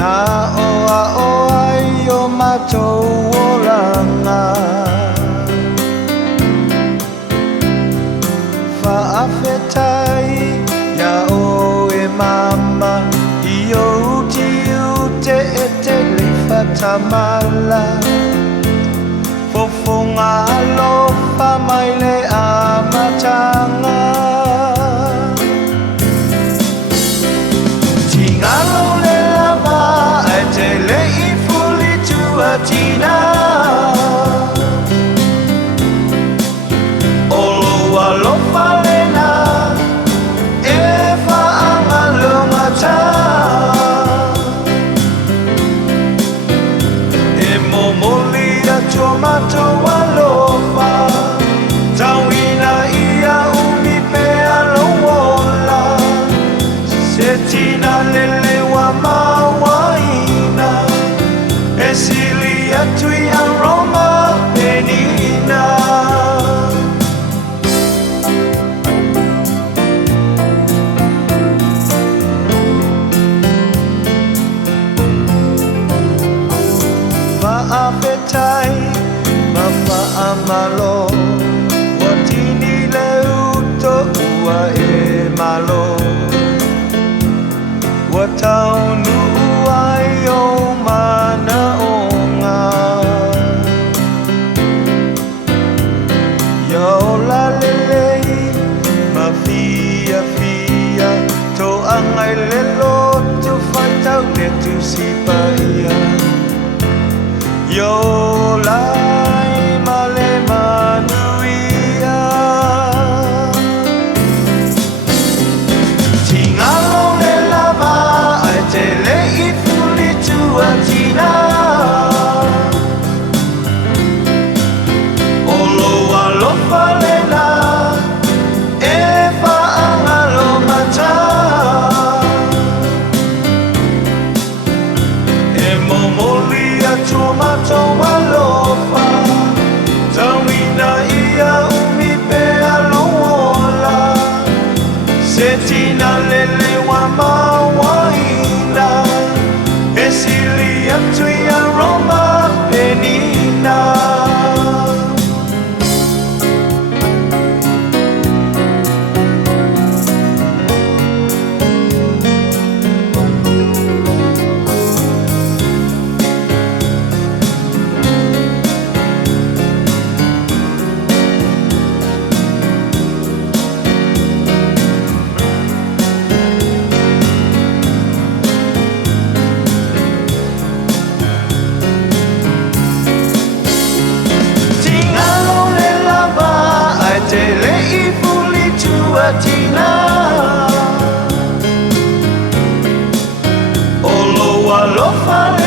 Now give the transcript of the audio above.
Na oa oa I o mātou o langa Whaawhetai ia o e mama I o uti ute e te liwha tamala Fofonga alofa mai le amatanga Tingalo le lava e te le I fuli tua tina Olo alofa lena e whaangalunga ta E momoli Tomato alofa Tauina ia umi pe alola Setina lele wa mawaina Esili atui aroma penina Whaapetai Amalo Watini le uto ua e malo Wataunu ua I o mana onga Yaola lelei Ma fia fia To angai lelo Tu whaitau ne tu sipaia Yola Tina Olo alofa lena e whaangalo mata E momoli a tomato alofa Tauina ia umi pe alola Setina lele wa mawaina Esili atui aroma penina Tina Olo alofa